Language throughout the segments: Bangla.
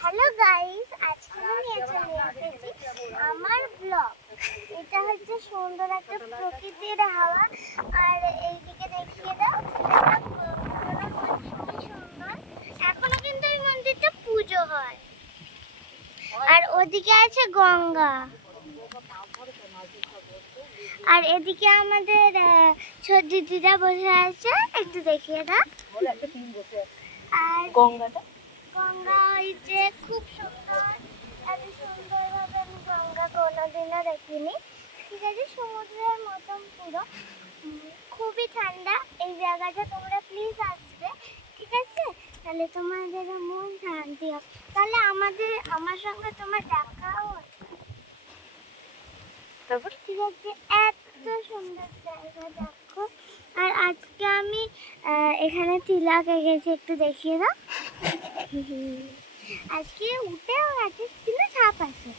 হ্যালো গাইস, আজকে আমি চলে এসেছি আমার ব্লগ। এটা হচ্ছে সুন্দর একটা প্রকৃতির হাওয়া। আর এইদিকে দেখিয়ে দাও, কি সুন্দর। এখনো কিন্তু এই মন্দিরটা পুজো হয়। আর ওদিকে আছে গঙ্গা। আর এদিকে আমাদের দিদিরা বসে আছে, একটু দেখিয়ে দাও। আর গঙ্গা ওই যে খুব সুন্দর, এত সুন্দরভাবে আমি গঙ্গা কোনোদিনও দেখিনি। ঠিক আছে, সমুদ্রের মতন পুরো, খুবই ঠান্ডা এই জায়গাটা। তোমরা প্লিজ আসবে, ঠিক আছে? তাহলে তোমাদের মন শান্তি হবে। তাহলে আমার সঙ্গে তোমার দেখাও। তারপর ঠিক আছে, এত সুন্দর জায়গা দেখো। আর আজকে আমি এখানে তিলক এঁকেছি, একটু দেখিয়ে দাও। আজকে উঠেও গেছে, কিন্তু ছাপ আছে।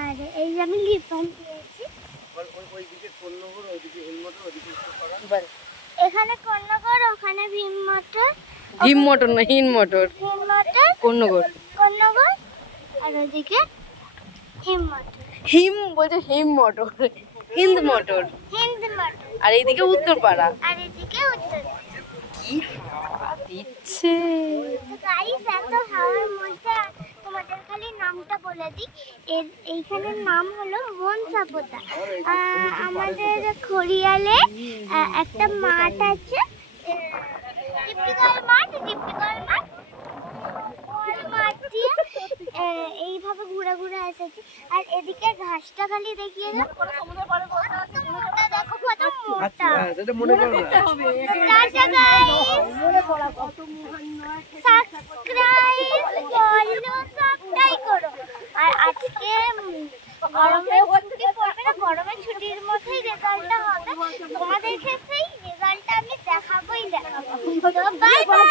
আর এই যে আমি লিপন দিয়েছি। এখানে কন্যগর, ওখানে ভীম মোটর। ভীম মোটর না, হিন মোটর। ভীম মোটর, কন্যগর। আর ওদিকে হিম মোটর। হিম বলছে হিম motor, Hind motor. Hind motor. আর এইদিকে উত্তরপাড়া। আর এদিকে উত্তর। কি হাওয়া দিচ্ছে! গাইস, এত হাওয়ার মধ্যে তোমাদের খালি নামটা বলে দিই। এইখানের নাম হলো মনসাপোতা। আমাদের খড়িয়ালে একটা মাঠ আছে, দীপিকার মাঠ। এইভাবে ঘুরে ঘুরে এসেছি। আর এদিকে ঘাসটা খালি দেখিয়ে দাও। দেখো কত মোটা। সবটাই করো। আর আজকে গরমের ছুটির মধ্যেই রেজাল্টটা হবে। তোমাদের ক্ষেত্রেই রেজাল্টটা আমি দেখাবোই। Bye bye.